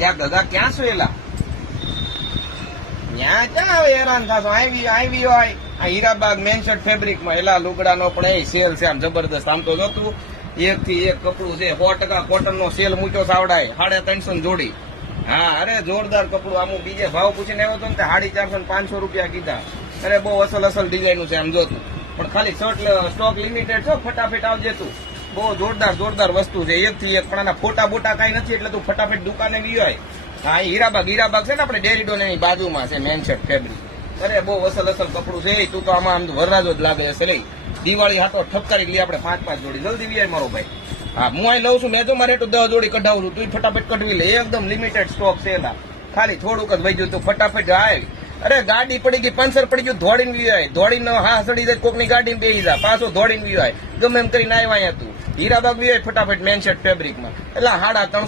લ્યા ગગા ક્યાં છો એલા? ત્યાં ક્યાં હવે હેરાન થશો? આવી હોય આ હીરાબાગ મેનશર્ટ ફેબ્રિક માં એલા લુગડાનો પણ એ સેલ છે આમ જબરદસ્ત. આમ તો જોતું 1 થી 1 કપડું છે. 100% કોટન નો સેલ મૂક્યો સાવડાય 350 જોડી. હા અરે જોરદાર કપડું. આમ બીજે ભાવ પૂછીને આવ્યો હતો ને 450 500 રૂપિયા કીધા. અરે બહુ અસલ ડિઝાઇન છે આમ જોતું. પણ ખાલી શર્ટ સ્ટોક લિમિટેડ છો, ફટાફટ આવજે તું. બહુ જોરદાર વસ્તુ છે. 1 થી 1 પણ આના ફોટા બોટા કઈ નથી એટલે તું ફટાફટ દુકાને ગયો હોય. હા હીરાબાગ છે ને આપણે ડેરીડોન એની બાજુમાં છે મેનશર્ટ ફેબ્રિક. અરે બહુ અસલ કપડું છે. તું તો આમાં આમ વરરાજો જ લાગે છે. લઈ દિવાળી હાથો ઠપકારી લઈએ આપણે 5 જોડી. જલ્દી વી મારો ભાઈ. હા હું અહીં લઉં છું. મેં તો મારે 10 જોડી કઢાવું છું. તું ફટાફટ કઢવી લે. એકદમ લિમિટેડ સ્ટોક છે એલા. ખાલી થોડુંક જ વહી તું ફટાફટ આય. અરે ગાડી પડી ગઈ, પંચર પડી ગયું, દોડીને વી આવે. દોડીને હા સડી જાય કોકની ગાડીમાં બેસી જાય, પાછો દોડીને વી આવે. ગમે એમ કરીને આવ્યા અહીંયા તું હીરાબાગ વી આવે ફટાફટ મેનશર્ટ ફેબ્રિકમાં. એટલે 350